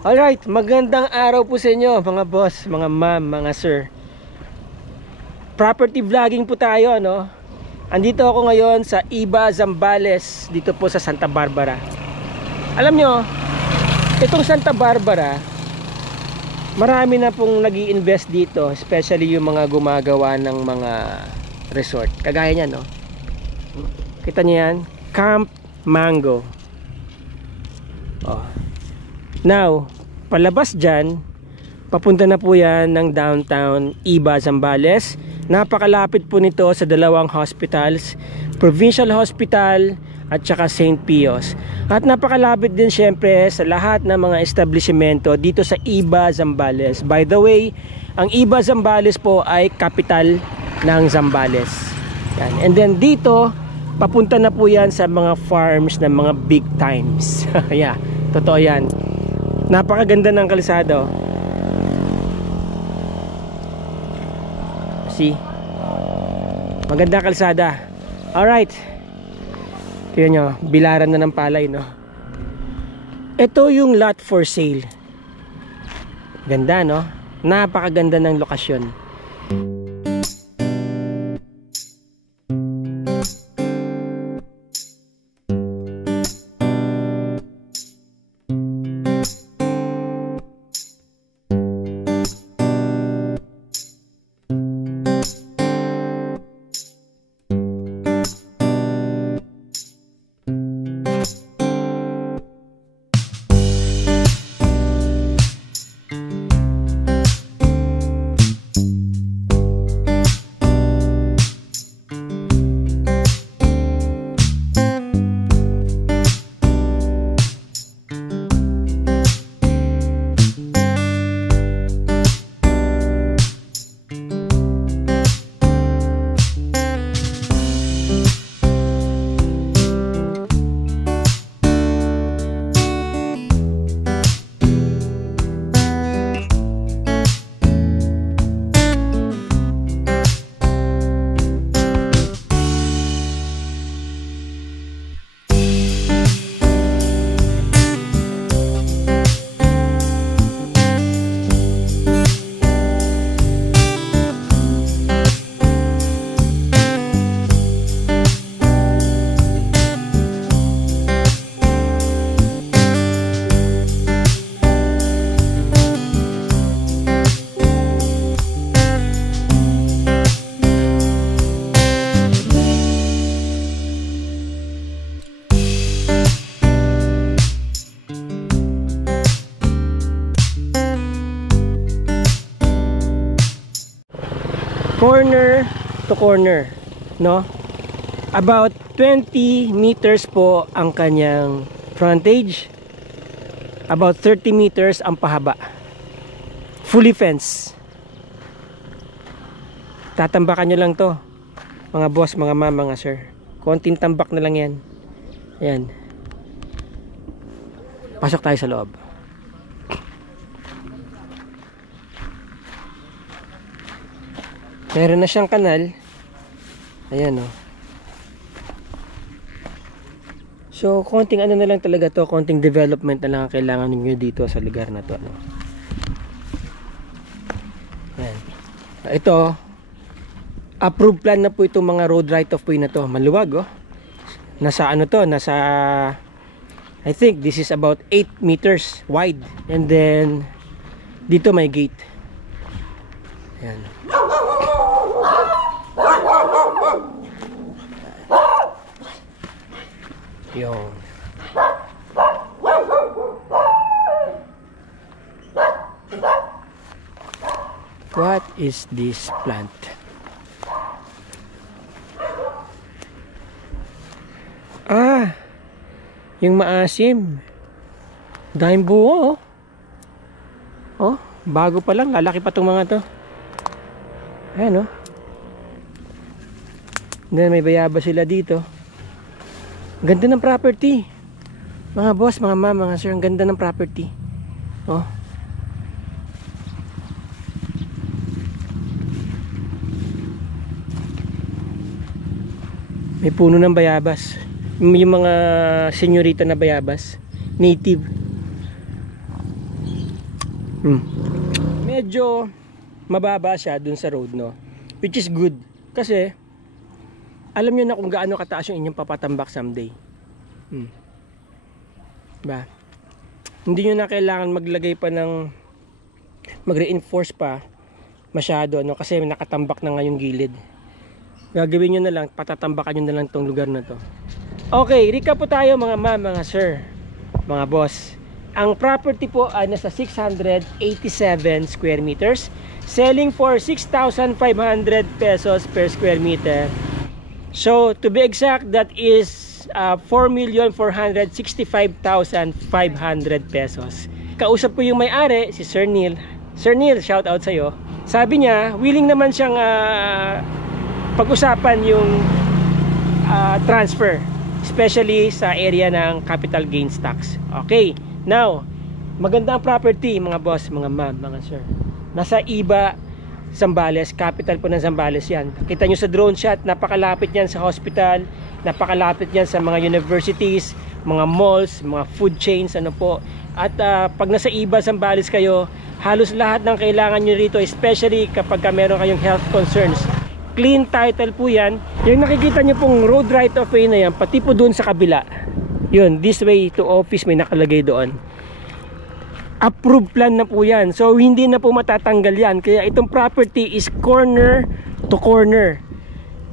Alright, magandang araw po sa inyo mga boss, mga ma'am, mga sir. Property vlogging po tayo, no? Andito ako ngayon sa Iba, Zambales, dito po sa Santa Barbara. Alam nyo, itong Santa Barbara, marami na pong nag-i-invest dito, especially yung mga gumagawa ng mga resort. Kagaya niyan, no? Kita niyo yan? Camp Mango. Oh. Now, palabas dyan, papunta na po yan ng downtown Iba, Zambales. Napakalapit po nito sa dalawang hospitals, Provincial Hospital at saka St. Pius. At napakalapit din syempre sa lahat ng mga establishmento dito sa Iba, Zambales. By the way, ang Iba, Zambales po ay capital ng Zambales. Yan. And then dito, papunta na po yan sa mga farms ng mga big times. Yeah, totoo yan. Napakaganda ng kalsada. See? Maganda kalsada. Alright. Tignan nyo, bilaran na ng palay, no? Ito yung lot for sale. Ganda, no? Napakaganda ng lokasyon. Corner to corner, no? About 20 meters po ang kanyang frontage. About 30 meters ang pahaba. Fully fenced. Tatambakan nyo lang to, mga boss, mga ma'am, mga sir. Konting tambak na lang yan. Ayan. Pasok tayo sa loob. Meron na siyang kanal. Ayan, oh. So, konting ano na lang talaga to, konting development na lang ang kailangan niyo dito sa lugar na to, ano. Ayan. Ito, approved plan na po itong mga road right of way na to. Maluwag, oh. Nasa ano to, nasa I think this is about 8 meters wide. And then dito may gate. Ayan. Yun. What is this plant? Ah, yung maasim. Daming bunga, oh. Oh, bago pa lang, lalaki pa tong mga to. Ayan, oh. Then may bayaba sila dito. Ganda ng property. Mga boss, mga ma'am, mga sir, ang ganda ng property. Oh. May puno ng bayabas. Yung mga senyorita na bayabas, native. Medyo mababa siya dun sa road, no? Which is good. Kasi, alam nyo na kung gaano kataas yung inyong papatambak someday. Ba? Hindi nyo na kailangan maglagay pa ng mag-reinforce pa masyado, no? Kasi nakatambak na nga yung gilid. Gagawin nyo na lang, patatambakan nyo na lang tong lugar na to. Okay, recap po tayo mga ma'am, mga sir, mga boss. Ang property po ay nasa 687 square meters, selling for 6,500 pesos per square meter. So, to be exact, that is 4,465,500 pesos. Kausap ko yung may-ari, si Sir Neil. Sir Neil, shout out sa'yo. Sabi niya, willing naman siyang pag-usapan yung transfer, especially sa area ng capital gains tax. Okay, now, magandang property mga boss, mga ma'am, mga sir. Nasa Iba, Zambales, capital po ng Zambales yan. Kita nyo sa drone shot, napakalapit yan sa hospital, napakalapit yan sa mga universities, mga malls, mga food chains, ano po. At pag nasa Iba, Zambales kayo, halos lahat ng kailangan nyo rito, especially kapag meron kayong health concerns. Clean title po yan. Yung nakikita nyo pong road right of way na yan, pati po doon sa kabila. Yun, this way to office may nakalagay doon. Approved plan na po yan. So hindi na po matatanggal yan. Kaya itong property is corner to corner,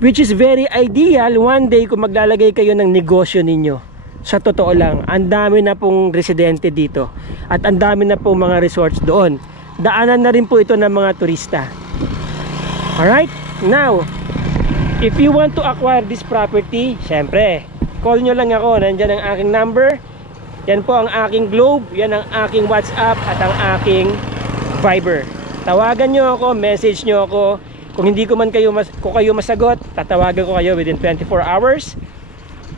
which is very ideal one day kung maglalagay kayo ng negosyo ninyo. Sa totoo lang, ang dami na pong residente dito. At ang dami na pong mga resorts doon. Daanan na rin po ito ng mga turista. Alright? Now, if you want to acquire this property, syempre, call nyo lang ako. Nandyan ang aking number. Yan po ang aking Globe. Yan ang aking WhatsApp at ang aking Viber. Tawagan nyo ako, message nyo ako. Kung hindi ko man kayo, kayo masagot, tatawagan ko kayo within 24 hours.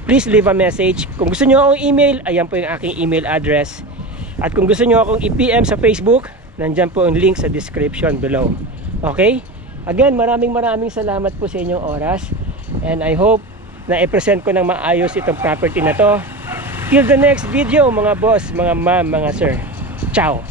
Please leave a message. Kung gusto nyo akong email, ayan po yung aking email address. At kung gusto nyo akong i-PM sa Facebook, nandyan po ang link sa description below. Okay? Again, maraming salamat po sa inyong oras. And I hope na i-present ko ng maayos itong property na to. Till the next video mga boss, mga ma'am, mga sir. Ciao!